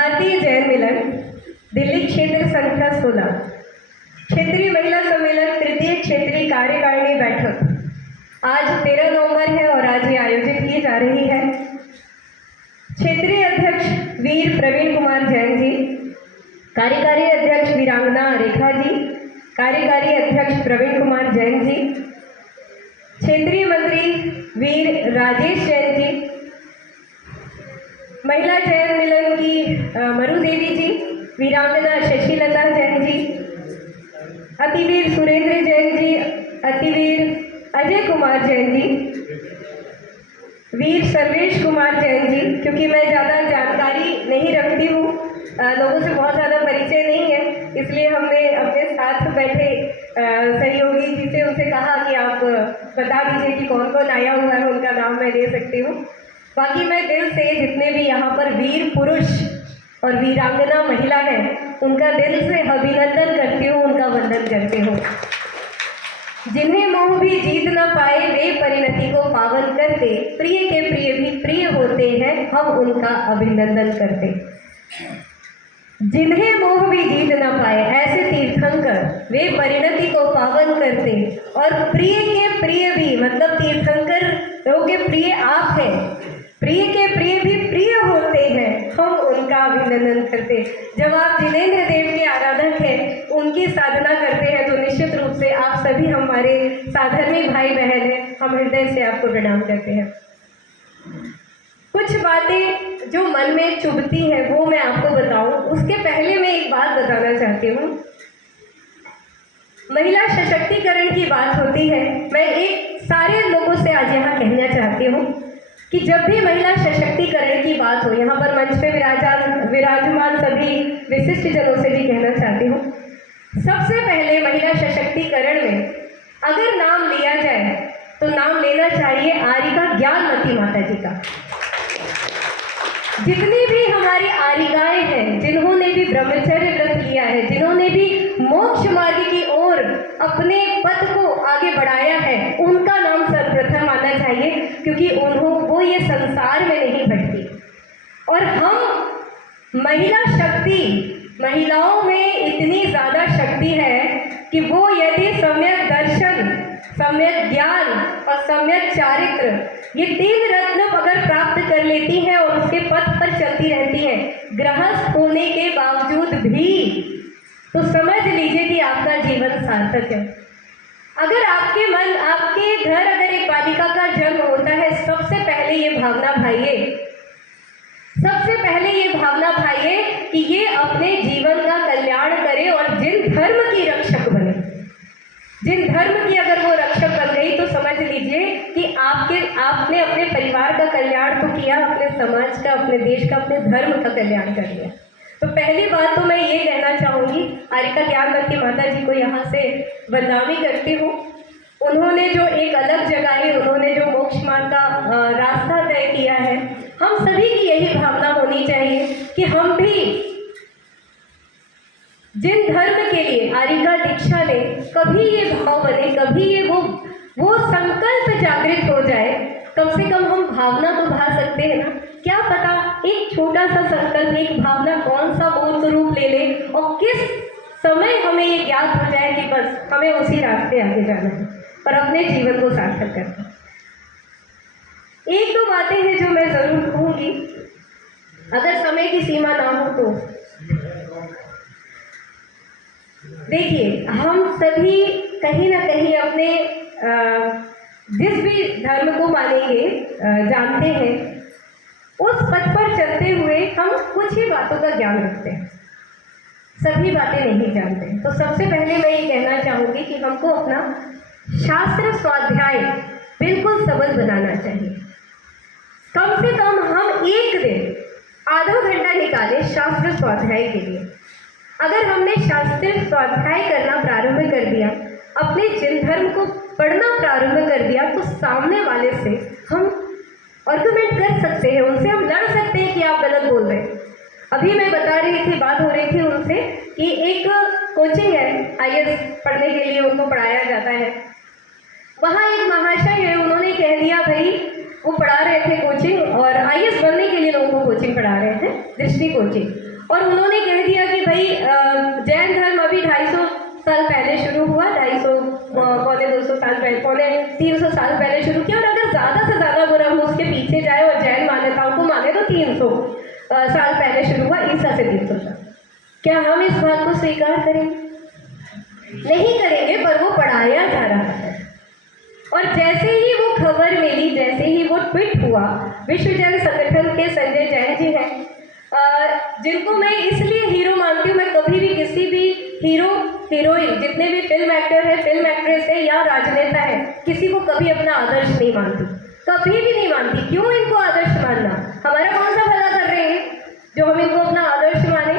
भारतीय जैन मिलन दिल्ली क्षेत्र संख्या 16 क्षेत्रीय महिला सम्मेलन तृतीय क्षेत्रीय कार्यकारिणी बैठक आज 13 नवंबर है और आज ये आयोजित की जा रही है। क्षेत्रीय अध्यक्ष वीर प्रवीण कुमार जैन जी, कार्यकारी अध्यक्ष वीरांगना रेखा जी, कार्यकारी अध्यक्ष प्रवीण कुमार जैन जी, क्षेत्रीय मंत्री वीर राजेश जैन जी, महिला जैन मिलन की मरु देवी जी, वीरांगना शशिलता जैन जी, अतिवीर सुरेंद्र जैन जी, अतिवीर अजय कुमार जैन जी, वीर सर्वेश कुमार जैन जी। क्योंकि मैं ज़्यादा जानकारी नहीं रखती हूँ, लोगों से बहुत ज़्यादा परिचय नहीं है, इसलिए हमने अपने साथ बैठे सहयोगी जी से उनसे कहा कि आप बता दीजिए कि कौन कौन आया हुआ है, उनका नाम मैं दे सकती हूँ। बाकी मैं दिल से जितने भी यहाँ पर वीर पुरुष और वीरांगना महिला है उनका दिल से अभिनंदन करती हूँ, उनका वंदन करती हूँ। जिन्हें मोह भी जीत न पाए वे परिणति को पावन करते, प्रिय के प्रिय भी प्रिय होते हैं, हम उनका अभिनंदन करते। जिन्हें मोह भी जीत न पाए ऐसे तीर्थंकर वे परिणति को पावन करते, और प्रिय के प्रिय भी मतलब तीर्थंकर के प्रिय आप हैं, प्रिय के प्रिय भी प्रिय होते हैं, हम उनका अभिनंदन करते। जब आप जिनेंद्र देव के आराधक हैं, उनकी साधना करते हैं, तो निश्चित रूप से आप सभी हमारे साधर्मी भाई बहन हैं, हम हृदय से आपको प्रणाम करते हैं। कुछ बातें जो मन में चुभती हैं वो मैं आपको बताऊं, उसके पहले मैं एक बात बताना चाहती हूँ। महिला सशक्तिकरण की बात होती है, मैं एक सारे लोगों से आज यहाँ कहना चाहती हूँ कि जब भी महिला सशक्तिकरण की बात हो, यहाँ पर मंच पे विराजमान सभी विशिष्ट जनों से भी कहना चाहती हूँ, सबसे पहले महिला सशक्तिकरण में अगर नाम लिया जाए तो नाम लेना चाहिए आरिका ज्ञानमती माता जी का। जितनी भी हमारी आरिकाएं हैं, जिन्होंने भी ब्रह्मचर्य व्रत लिया है, जिन्होंने भी मोक्ष मार्ग की ओर अपने पथ को आगे बढ़ाया है, उनका नाम सर्वप्रथम आना चाहिए, क्योंकि वो ये संसार में नहीं भटकी। और हम महिला शक्ति, महिलाओं में इतनी ज़्यादा शक्ति है कि वो यदि सम्यक दर्शन, सम्यक ज्ञान और सम्यक चारित्र, ये 3 रत्न अगर प्राप्त कर लेती हैं और उसके पथ पर चलती रहती हैं गृहस्थ होने के बावजूद भी, तो समझ लीजिए कि आपका जीवन सार्थक है। अगर आपके मन, आपके घर अगर एक बालिका का जन्म होता है, सबसे पहले ये भावना भाइये, सबसे पहले ये भावना भाइये कि ये अपने जीवन का कल्याण करे और जिन धर्म की रक्षक बने, जिन धर्म की अगर वो रक्षक बन गई तो समझ लीजिए कि आपने अपने परिवार का कल्याण तो किया, अपने समाज का, अपने देश का, अपने धर्म का कल्याण कर लिया। तो पहली बात तो मैं ये कहना चाहूँगी, आरिका ज्ञानमती माता जी को यहाँ से वंदनामी करती हूँ। उन्होंने जो एक अलग जगाई, उन्होंने जो मोक्ष मार्ग का रास्ता तय किया है, हम सभी की यही भावना होनी चाहिए कि हम भी जिन धर्म के लिए आरिका दीक्षा ले, कभी ये भाव बने, कभी ये वो संकल्प जागृत हो जाए, कम से कम हम भावना तो भा सकते हैं ना। क्या पता एक छोटा सा संकल्प, एक भावना कौन सा मूर्त रूप ले ले और किस समय हमें ये ज्ञात हो जाए कि बस हमें उसी रास्ते आगे जाना है और अपने जीवन को सार्थक करना। एक दो बातें हैं जो मैं जरूर कहूँगी, अगर समय की सीमा ना हो तो। देखिए, हम सभी कहीं ना कहीं अपने जिस भी धर्म को मानेंगे, जानते हैं, उस पथ पर चलते हुए हम कुछ ही बातों का ज्ञान रखते हैं, सभी बातें नहीं जानते। तो सबसे पहले मैं ये कहना चाहूँगी कि हमको अपना शास्त्र स्वाध्याय बिल्कुल सबल बनाना चाहिए। कम से कम हम एक दिन आधा घंटा निकालें शास्त्र स्वाध्याय के लिए। अगर हमने शास्त्र स्वाध्याय करना प्रारंभ कर दिया, अपने जिन धर्म को पढ़ना प्रारंभ कर दिया, तो सामने वाले से हम आर्गुमेंट कर सकते हैं, उनसे हम लड़ सकते हैं कि आप गलत बोल रहे हैं। अभी मैं बता रही थी, बात हो रही थी उनसे कि एक कोचिंग है, IAS पढ़ने के लिए उनको पढ़ाया जाता है। वहाँ एक महाशय है, उन्होंने कह दिया, भाई वो पढ़ा रहे थे कोचिंग और IAS बनने के लिए लोगों को कोचिंग पढ़ा रहे थे, दृष्टि कोचिंग, और उन्होंने कह दिया कि भाई जैन धर्म अभी 250 साल पहले शुरू हुआ, 250 पौने 200 साल पहले, पौने 300 साल पहले शुरू किया, और अगर ज़्यादा से ज़्यादा अगर हम उसके पीछे जाए और जैन मान्यताओं को माने तो 300 साल पहले शुरू हुआ, ईसा से 300 साल। क्या हम इस बात को स्वीकार करेंगे? नहीं करेंगे, पर वो पढ़ाया जा रहा है। और जैसे ही वो खबर मिली, जैसे ही वो ट्वीट हुआ, विश्व जैन संगठन के संजय जैन जी हैं, जिनको मैं इसलिए हीरो मानती हूँ। मैं कभी भी किसी भी हीरो हीरोइन, जितने भी फिल्म एक्टर है, फिल्म एक्ट्रेस है या राजनेता है, किसी को कभी अपना आदर्श नहीं मानती, कभी भी नहीं मानती। क्यों इनको आदर्श मानना? हमारा कौन सा भला कर रहे हैं जो हम इनको अपना आदर्श माने?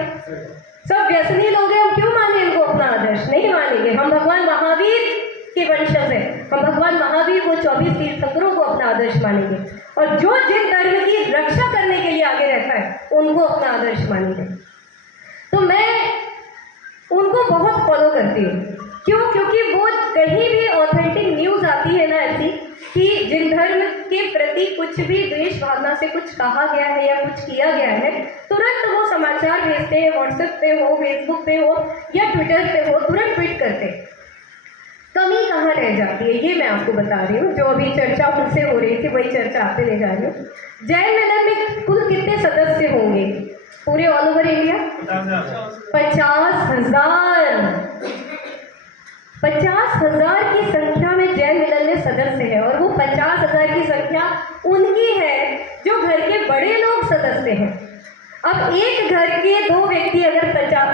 सब व्यसनी लोग हैं, हम क्यों माने इनको अपना आदर्श? नहीं मानेंगे। हम भगवान महावीर के वंशज हैं, हम भगवान महावीर को 24 तीर्थंकरों को अपना आदर्श मानेंगे, और जो जिन धर्म की रक्षा करने के लिए आगे रहता है उनको अपना आदर्श मानेंगे। तो मैं उनको बहुत फॉलो करती हूँ। क्यों? क्योंकि वो कहीं भी ऑथेंटिक न्यूज़ आती है ना ऐसी, कि जिन धर्म के प्रति कुछ भी द्वेष भावना से कुछ कहा गया है या कुछ किया गया है, तुरंत वो समाचार भेजते हैं, व्हाट्सएप पे हो, फेसबुक पे हो या ट्विटर पे हो, तुरंत ट्वीट करते हैं। कमी कहाँ रह जाती है, ये मैं आपको बता रही हूँ। जो अभी चर्चा मुझसे हो रही थी वही चर्चा आपसे ले जा रही हूँ। जैन मिलन में कुल कितने सदस्य होंगे पूरे ऑल ओवर इंडिया? 50,000। 50,000 की संख्या में जैन मिलन में सदस्य है, और वो 50,000 की संख्या उनकी है जो घर के बड़े लोग सदस्य हैं। अब एक घर के 2 व्यक्ति अगर 50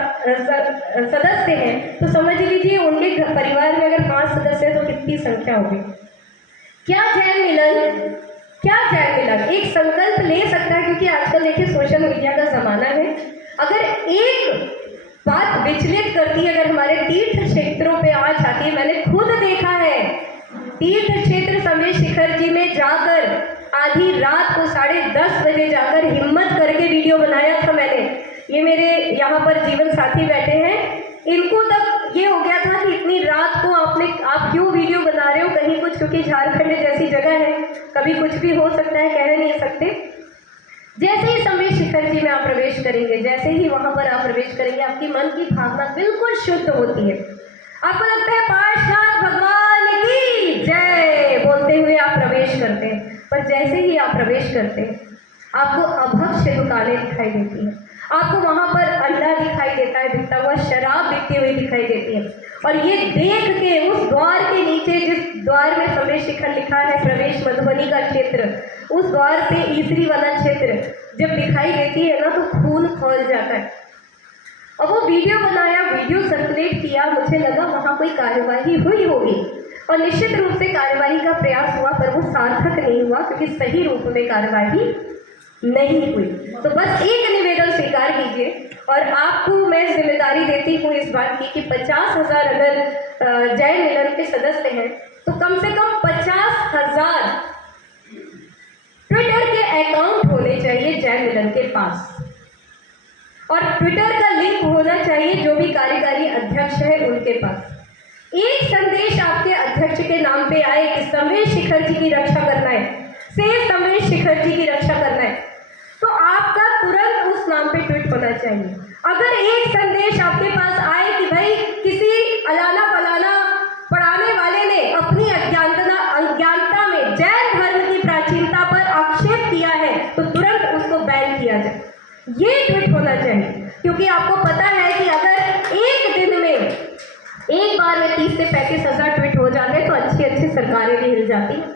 सदस्य हैं, तो समझ लीजिए उनके परिवार में अगर 5 सदस्य हैं तो कितनी संख्या होगी। क्या जैन मिलन एक संकल्प ले सकता है? क्योंकि आजकल देखिए सोशल मीडिया का ज़माना है। अगर एक बात विचलित करती है, अगर हमारे तीर्थ क्षेत्रों पे आँच आती है, मैंने खुद देखा है तीर्थ क्षेत्र समय शिखर जी में जाकर आधी रात को 10:30 बजे जाकर हिम्मत करके वीडियो बनाया था मैंने। ये मेरे यहाँ पर जीवन साथी बैठे हैं, इनको तक ये हो गया था कि इतनी रात को आप क्यों वीडियो बना रहे हो? कहीं कुछ, क्योंकि झारखंड जैसी जगह है, कभी कुछ भी हो सकता है, कह नहीं सकते। जैसे ही समय शिखर जी में आप प्रवेश करेंगे, जैसे ही वहाँ पर आप प्रवेश करेंगे, आपकी मन की भावना बिल्कुल शुद्ध होती है। आपको लगता है पार्श्वनाथ भगवान की जय बोलते हुए आप प्रवेश करते हैं, पर जैसे ही आप प्रवेश करते हैं आपको अभक्ष दुकानें दिखाई देती हैं, आपको वहाँ पर अंडा दिखाई देता है बिकता हुआ, शराब बिकती हुई दिखाई देती है। और ये देख के उस द्वार के नीचे, जिस द्वार में समय शिखर लिखा है प्रवेश मधुबनी का क्षेत्र, उस द्वार पे ईसरी वाला क्षेत्र जब दिखाई देती है ना, तो खून खौल जाता है। अब वो वीडियो बनाया, वीडियो सर्कुलेट किया, मुझे लगा वहाँ कोई कार्यवाही हुई होगी, और निश्चित रूप से कार्यवाही का प्रयास हुआ, पर वो सार्थक नहीं हुआ, क्योंकि सही रूप में कार्यवाही नहीं हुई। तो बस एक निवेदन स्वीकार कीजिए, और आपको मैं जिम्मेदारी देती हूँ इस बात की कि 50,000 अगर जैन मिलन के सदस्य हैं, तो कम से कम 50,000 ट्विटर के अकाउंट होने चाहिए जैन मिलन के पास, और ट्विटर का लिंक होना चाहिए जो भी कार्यकारी अध्यक्ष है उनके पास। एक संदेश आपके अध्यक्ष के नाम पे आए कि संवेश शिखर जी की रक्षा करना है, से संवेश शिखर जी की रक्षा करना है, तो आपका तुरंत उस नाम पे ट्वीट होना चाहिए। अगर एक संदेश आपके पास आए कि भाई किसी अलाना फलाना पढ़ाने वाले ने अपनी अज्ञानता में जैन धर्म की प्राचीनता पर आक्षेप किया है, तो तुरंत उसको बैन किया जाए, ये ट्वीट होना चाहिए। क्योंकि आपको पता है कि अगर एक दिन में, एक बार में 30 से 35,000 ट्वीट हो जाते हैं, तो अच्छी सरकारें भी हिल जाती हैं।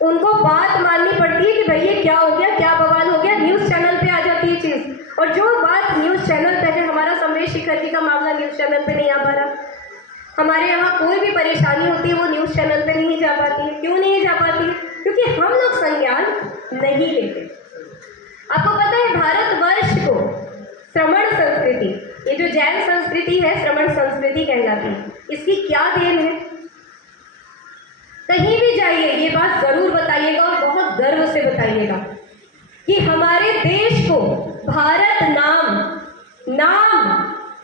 उनको बात माननी पड़ती है कि भाई ये क्या हो गया, क्या बवाल हो गया, न्यूज़ चैनल पे आ जाती है चीज़। और जो बात न्यूज़ चैनल पे है, हमारा संवेश शिखर जी का मामला न्यूज़ चैनल पे नहीं आ पा रहा, हमारे यहाँ कोई भी परेशानी होती है वो न्यूज़ चैनल पे नहीं जा पाती है। क्यों नहीं जा पाती है? क्योंकि हम लोग संज्ञान नहीं लेते। आपको पता है भारतवर्ष को श्रमण संस्कृति, ये जो जैन संस्कृति है श्रमण संस्कृति कहलाती है, इसकी क्या देन है? कहीं भी जाइए ये बात जरूर बताइएगा, और बहुत गर्व से बताइएगा कि हमारे देश को भारत नाम,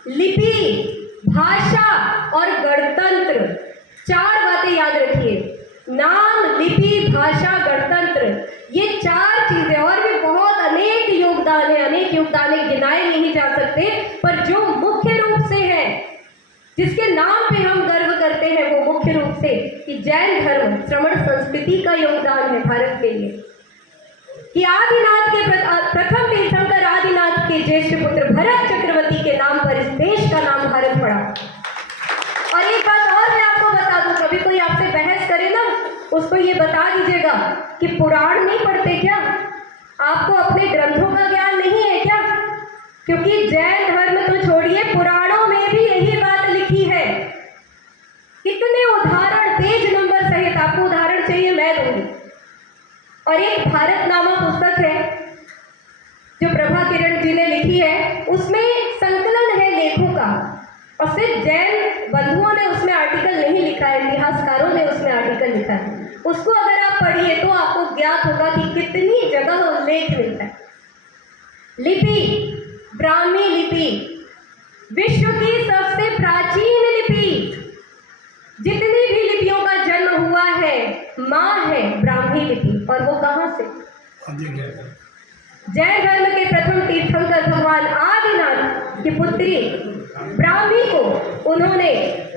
लिपि, भाषा और गणतंत्र, 4 बातें याद रखिए। नाम, लिपि, भाषा, गणतंत्र, ये 4 चीजें, और भी बहुत अनेक योगदान सकते, पर जो मुख्य रूप से है, जिसके नाम पे हम गर्व करते हैं, वो मुख्य रूप से कि जैन धर्म श्रमण संस्कृति का योगदान है भारत के लिए, कि आदिनाथ के प्रथम तीर्थंकर आदिनाथ के ज्येष्ठ पुत्र भरत चक्रवर्ती के नाम पर इस देश का नाम भारत पड़ा। और एक बात और मैं आपको बता दूं, कभी कोई आपसे बहस करे ना, उसको ये बता दीजिएगा कि पुराण नहीं पढ़ते क्या, आपको अपने ग्रंथों का ज्ञान नहीं है क्या? क्योंकि जैन धर्म तो छोड़िए, पुराणों में भी यही बात लिखी है। कितने उदाहरण पेज नंबर सहित, आपको उदाहरण चाहिए मैं दूंगी। और एक भारतनामा पुस्तक है जो प्रभा किरण जी ने लिखी है, उसमें संकलन है लेखों का, और सिर्फ जैन बंधुओं ने उसमें आर्टिकल नहीं लिखा है, इतिहासकारों ने उसमें आर्टिकल लिखा है। उसको अगर आप पढ़िए तो आपको ज्ञात होगा कि कितनी जगह उल्लेख मिलता है। लिपि, ब्राह्मी लिपि विश्व की सबसे प्राचीन लिपि, जितनी भी लिपियों का जन्म हुआ है, माँ है ब्राह्मी लिपि। और वो कहाँ से? जैन धर्म के प्रथम तीर्थंकर भगवान आदिनाथ की पुत्री ब्राह्मी को उन्होंने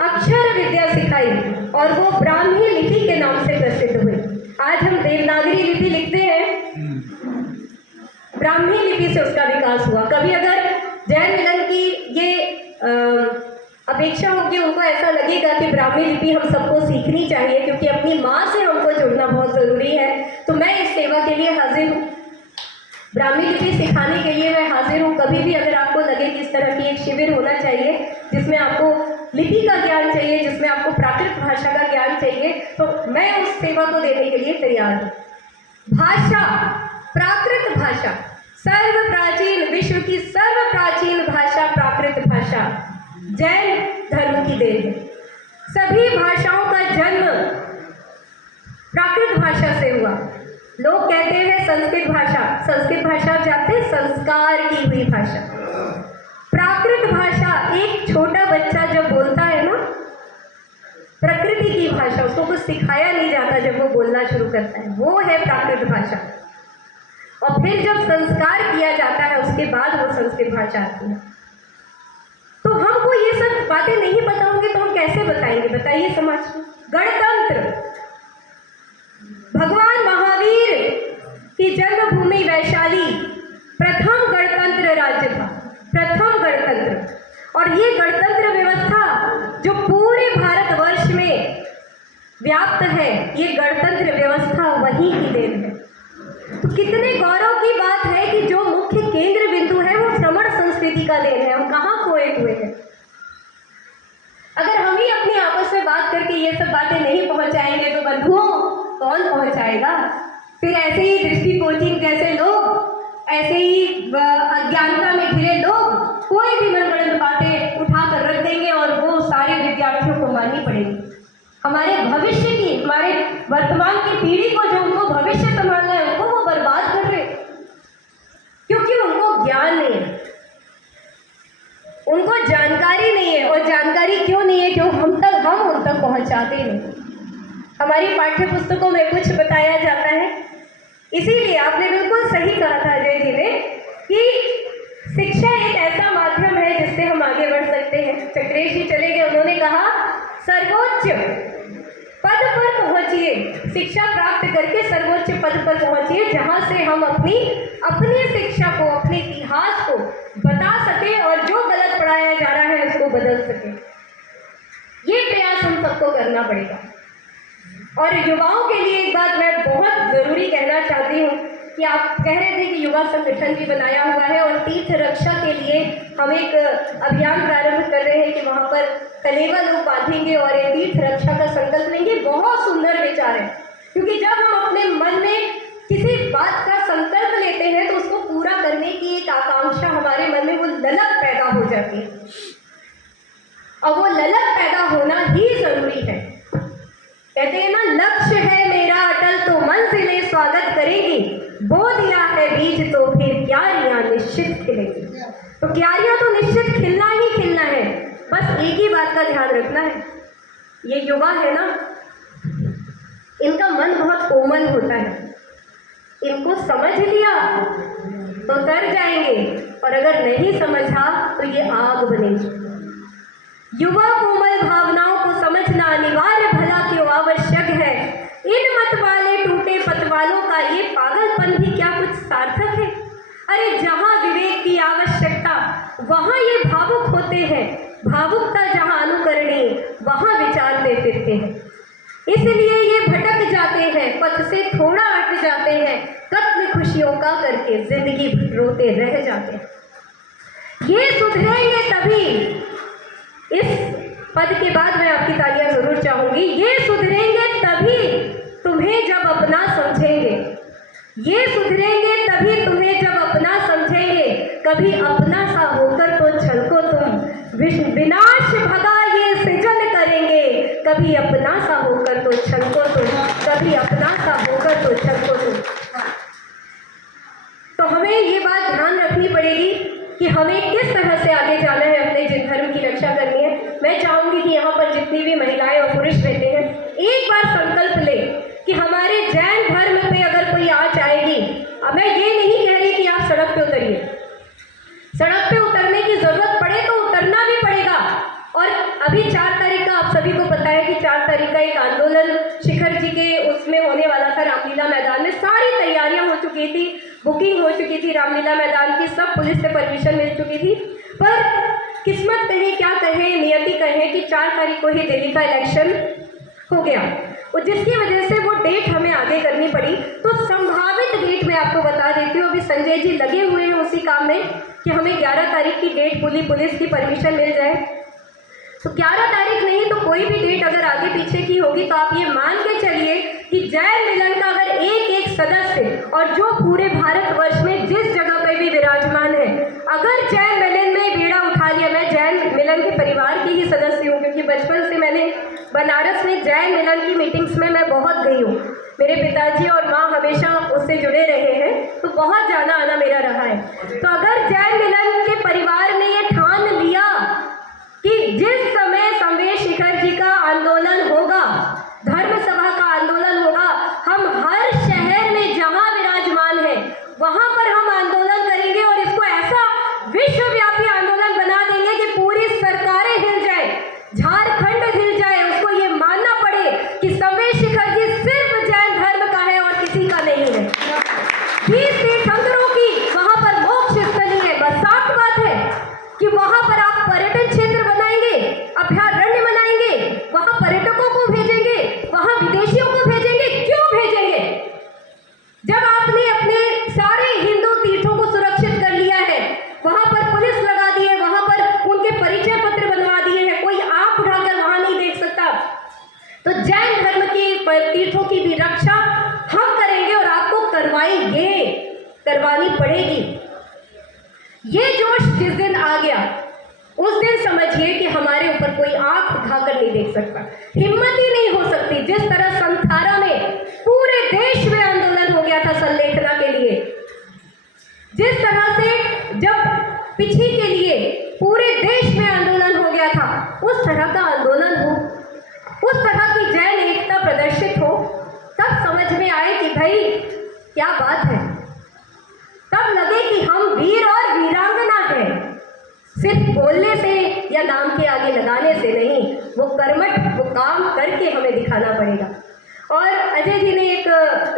अक्षर विद्या सिखाई और वो ब्राह्मी लिपि के नाम से प्रसिद्ध हुई। आज हम देवनागरी लिपि लिखते हैं, ब्राह्मी लिपि से उसका विकास हुआ। कभी अगर जैन मिलन की ये अपेक्षा होगी, उनको ऐसा लगेगा कि ब्राह्मी लिपि हम सबको सीखनी चाहिए क्योंकि अपनी माँ से हमको जुड़ना बहुत ज़रूरी है, तो मैं इस सेवा के लिए हाजिर हूँ। ब्राह्मी लिपि सिखाने के लिए मैं हाजिर हूँ। कभी भी अगर आपको लगे कि इस तरह की एक शिविर होना चाहिए जिसमें आपको लिपि का ज्ञान चाहिए, जिसमें आपको प्राकृत भाषा का ज्ञान चाहिए, तो मैं उस सेवा को देने के लिए तैयार हूँ। भाषा, प्राकृत भाषा, सर्व प्राचीन, विश्व की सर्व प्राचीन भाषा प्राकृत भाषा जैन धर्म की देन है। सभी भाषाओं का जन्म प्राकृत भाषा से हुआ। लोग कहते हैं संस्कृत भाषा, संस्कृत भाषा आप जानते हैं, संस्कार की हुई भाषा। प्राकृत भाषा, एक छोटा बच्चा जब बोलता है ना, प्रकृति की भाषा, उसको कुछ सिखाया नहीं जाता, जब वो बोलना शुरू करता है, वो है प्राकृत भाषा। और फिर जब संस्कार किया जाता है उसके बाद वो संस्कृत भाषा आती है। तो हमको ये सब बातें नहीं पता होंगी तो हम कैसे बताएंगे, बताइए समाज को। गणतंत्र, भगवान महावीर की जन्मभूमि वैशाली प्रथम गणतंत्र राज्य था, प्रथम गणतंत्र। और ये गणतंत्र व्यवस्था जो पूरे भारतवर्ष में व्याप्त है, ये गणतंत्र व्यवस्था वहीं की देन है। तो कितने गौरव की बात है कि जो मुख्य केंद्र बिंदु है वो श्रमण संस्कृति का देन है। हम कहाँ खोए हुए हैं? अगर हम ही अपनी आपस में बात करके ये सब बातें नहीं पहुंचाएंगे तो बंधुओं कौन पहुंचाएगा? फिर ऐसे ही दृष्टि कोचिंग जैसे लोग, ऐसे ही अज्ञानता में घिरे लोग कोई भी मनगढ़ंत बातें उठा कर रख देंगे और वो सारे विद्यार्थियों को माननी पड़ेगी। हमारे भविष्य की, हमारे वर्तमान की पीढ़ी को, जो उनको भविष्य संभालना है, उनको वो बर्बाद कर रहे, क्योंकि उनको ज्ञान नहीं है, उनको जानकारी नहीं है। और जानकारी क्यों नहीं है? क्यों हम उन तक पहुंचाते नहीं। हमारी पाठ्य पुस्तकों में कुछ बताया जाता है। इसीलिए आपने बिल्कुल सही कहा था अजय जी ने कि शिक्षा एक ऐसा माध्यम है जिससे हम आगे बढ़ सकते हैं। चक्रेश जी चले गए, उन्होंने कहा सर्वोच्च पद पर पहुंचिए, शिक्षा प्राप्त करके सर्वोच्च पद पर पहुंचिए, जहां से हम अपनी शिक्षा को, अपने इतिहास को बता सके और जो गलत पढ़ाया जा रहा है उसको बदल सके। ये प्रयास हम सबको करना पड़ेगा। और युवाओं के लिए एक बात मैं बहुत ज़रूरी कहना चाहती हूँ कि आप कह रहे थे कि युवा संगठन भी बनाया हुआ है और तीर्थ रक्षा के लिए हम एक अभियान प्रारंभ कर रहे हैं कि वहाँ पर कलेवा लोग बांधेंगे और एक तीर्थ रक्षा का संकल्प लेंगे। बहुत सुंदर विचार है, क्योंकि जब हम अपने मन में किसी बात का संकल्प लेते हैं तो उसको पूरा करने की एक आकांक्षा हमारे मन में, वो ललक पैदा हो जाती है। और वो ललक पैदा होना ही जरूरी है। कहते हैं ना, लक्ष्य है मेरा अटल तो मंजिलें स्वागत करेगी, बो दिया है बीज तो फिर क्यारियां निश्चित खिलेगी। तो क्यारियां तो निश्चित खिलना ही खिलना है, बस एक ही बात का ध्यान रखना है। ये युवा है ना, इनका मन बहुत कोमल होता है, इनको समझ लिया तो कर जाएंगे, और अगर नहीं समझा वहाँ ये भावुक होते हैं, भावुकता जहाँ अनुकरणीय वहाँ विचारते फिरते हैं, इसलिए ये भटक जाते हैं, पथ से थोड़ा हट जाते हैं, कत्ल खुशियों का करके जिंदगी रोते रह जाते हैं। ये सुधरेंगे तभी, इस पद के बाद मैं आपकी तालियां जरूर चाहूंगी, ये सुधरेंगे तभी तुम्हें जब अपना समझेंगे, ये सुधरेंगे तभी तुम्हें जब अपना समझेंगे, कभी अपना सा होकर तो छलको तुम, विनाश भगा ये सृजन करेंगे, कभी अपना सा होकर तो छलको तुम, कभी अपना सा होकर तो छलको तुम। तो हमें ये बात ध्यान रखनी पड़ेगी कि हमें किस तरह से आगे जाना है, अपने जिन धर्म की रक्षा करनी है। मैं चाहूंगी कि यहाँ पर जितनी भी महिलाएं और पुरुष रहते हैं, एक बार संकल्प ले कि हमारे जैन धर्म पे अगर कोई आँच आएगी, मैं ये नहीं कह रही कि आप सड़क पे उतरिए, सड़क पे उतरने की जरूरत पड़े तो उतरना भी पड़ेगा। और अभी 4 तारीख का आप सभी को पता है कि 4 तारीख का एक आंदोलन शिखर जी के उसमें होने वाला था, रामलीला मैदान में सारी तैयारियां हो चुकी थी, बुकिंग हो चुकी थी रामलीला मैदान की, सब पुलिस से परमिशन मिल चुकी थी। पर किस्मत कहे क्या कहे, नियति कहे कि 4 तारीख को ही दिल्ली का इलेक्शन हो गया, और जिसकी वजह से वो डेट हमें आगे करनी पड़ी। तो संभावित डेट मैं आपको बता देती हूँ, अभी संजय जी लगे हुए हैं उसी काम में कि हमें 11 तारीख की डेट पुलिस की परमिशन मिल जाए। तो 11 तारीख नहीं तो कोई भी डेट अगर आगे पीछे की होगी तो आप ये मान के चलिए कि जैन मिलन का अगर एक सदस्य, और जो पूरे भारतवर्ष में जिस जगह पर भी विराजमान है, अगर जैन मिलन में बेड़ा उठा लिया, मैं जैन मिलन के परिवार की ही सदस्य हूँ क्योंकि बचपन से मैंने बनारस में जैन मिलन की मीटिंग्स में मैं बहुत गई हूँ, मेरे पिताजी और माँ हमेशा उससे जुड़े रहे हैं, तो बहुत जाना आना मेरा रहा है। तो अगर जैन मिलन के परिवार ने ये ठान लिया कि जिस समय संवेश शिखर जी का आंदोलन होगा, धर्म सभा का आंदोलन होगा, हम हर शहर में जहां विराजमान है वहां पर हम आंदोलन करेंगे और इसको ऐसा विश्वव्यापी आंदोलन बना देंगे कि पूरी सरकारें हिल जाए, झारखंड हिल जाए, उसको ये मानना पड़े कि संवेश शिखर जी सिर्फ जैन धर्म का है और किसी का नहीं है। 20 तीर्थंकरों की वहां पर मोक्ष स्थली है। बस साफ बात है कि वहां पर आप पर्यटन क्षेत्र बनाएंगे, अभयारण्य बनाएंगे, वहां पर्यटकों को भेजेंगे, वहां विदेशियों को भेजेंगे। क्यों भेजेंगे? जब आपने अपने सारे हिंदू तीर्थों को सुरक्षित कर लिया है, वहां पर पुलिस लगा दी है, वहां पर उनके परिचय पत्र बनवा दिए हैं, कोई आंख उठाकर वहां नहीं देख सकता, तो जैन धर्म की तीर्थों की भी रक्षा हम करेंगे और आपको करवानी पड़ेगी। ये जोश जिस दिन आ गया उस दिन समझिए कि हमारे ऊपर कोई आंख उठाकर नहीं देख सकता, हिम्मत ही नहीं हो सकती। जिस तरह संथारा में पूरे देश में आंदोलन हो गया था संलेखना के लिए, जिस तरह से जब पिछी के लिए पूरे देश में आंदोलन हो गया था, उस तरह का आंदोलन हो, उस तरह की जैन एकता प्रदर्शित हो, तब समझ में आए कि भाई क्या बात है, तब लगे कि हम वीर और वीरांगना हैं। सिर्फ बोलने से या नाम के आगे लगाने से नहीं, वो कर्मठ, वो काम करके हमें दिखाना पड़ेगा। और अजय जी ने एक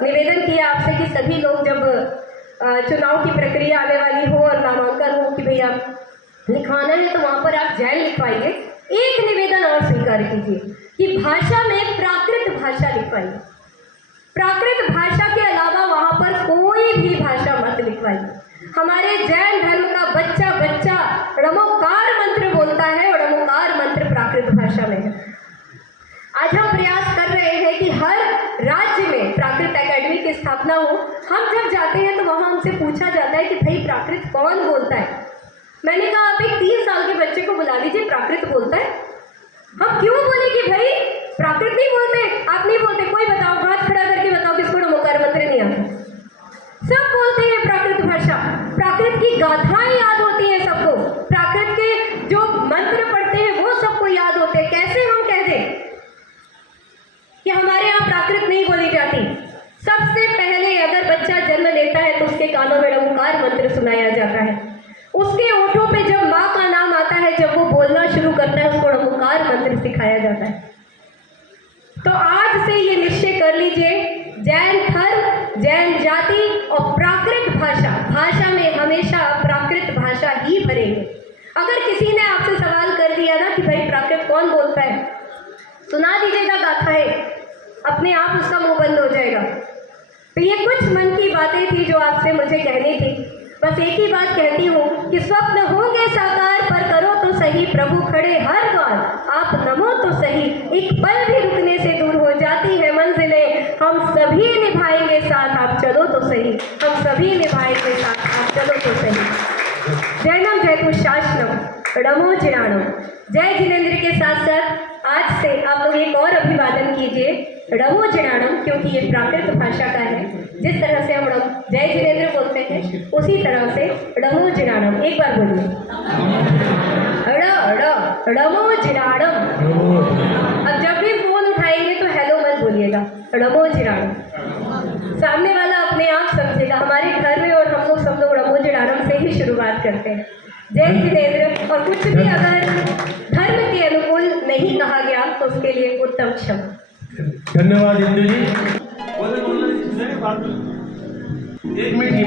निवेदन किया आपसे कि सभी लोग जब चुनाव की प्रक्रिया आने वाली हो और नामांकन हो कि भैया लिखवाना है तो वहाँ पर आप जैन लिखवाइए। एक निवेदन और स्वीकार कीजिए कि भाषा में प्राकृत भाषा लिखवाइए, प्राकृत भाषा के अलावा वहाँ पर कोई भी भाषा मत लिखवाइए। हमारे जैन धर्म का बच्चा बच्चा णमोकार मंत्र बोलता है और णमोकार मंत्र प्राकृत भाषा में है। आज हम प्रयास कर रहे हैं कि हर राज्य में प्राकृत एकेडमी की स्थापना हो। हम जब जाते हैं तो वहाँ हमसे पूछा जाता है कि भाई प्राकृत कौन बोलता है। मैंने कहा आप एक 3 साल के बच्चे को बुला लीजिए, प्राकृत बोलता है। हम क्यों बोले कि भाई प्राकृत नहीं बोलते, आप नहीं बोलते, कोई बताओ, हाथ खड़ा करके बताओ किसको णमोकार मंत्र नहीं आता। सब बोलते हैं प्राकृत भाषा, प्राकृत की गाथाएं याद होती हैं सबको, प्राकृत के जो मंत्र पढ़ते हैं वो सबको याद होते हैं। कैसे हम कह दें कि हमारे यहाँ प्राकृत नहीं बोली जाती? सबसे पहले अगर बच्चा जन्म लेता है तो उसके कानों में णमोकार मंत्र सुनाया जाता है। उसके ओठों पे जब माँ का नाम आता है, जब वो बोलना शुरू करता है, उसको णमोकार मंत्र सिखाया जाता है। तो आज से ये निश्चय कर लीजिए, जैन धर्म, जैन जाति और प्राकृत भाषा, भाषा में हमेशा प्राकृत भाषा ही भरेंगे। अगर किसी ने आपसे सवाल कर दिया ना कि भाई प्राकृत कौन बोलता है, सुना दीजिएगा गाथाएं, अपने आप उसका मुंह बंद हो जाएगा। तो ये कुछ मन की बातें थी जो आपसे मुझे कहनी थी। बस एक ही बात कहती हूँ कि स्वप्न होंगे साकार पर करो तो सही, प्रभु खड़े हर द्वार आप नमो तो सही। एक पल भी रुकने से दूर हो जाती है मंजिलें, हम सभी निभाएंगे साथ आप चलो तो सही, हम सभी निभाएंगे साथ आप चलो तो सही। जैनम जयतु शासनम रमो जिराणम। जय जिनेंद्र के साथ साथ आज से आप लोग एक और अभिवादन कीजिए, रमो जिराणम, क्योंकि ये प्राकृत भाषा का है। जिस तरह से हम जय जिनेंद्र बोलते हैं उसी तरह से रमो जिराणम। एक बार बोलिए, रमो जिराणम। अब जब भी फोन उठाएंगे तो हेलो मत बोलिएगा, रमो जिराणम। सामने वाला अपने आप समझेगा। हमारे घर में और हम लोग सब लोग रमो जिराणम से ही शुरुआत करते हैं। जय जिनेंद्र। और कुछ भी अगर धर्म के अनुकूल नहीं कहा गया तो उसके लिए उत्तम क्षमा। धन्यवाद इंदु जी। 1 मिनट नहीं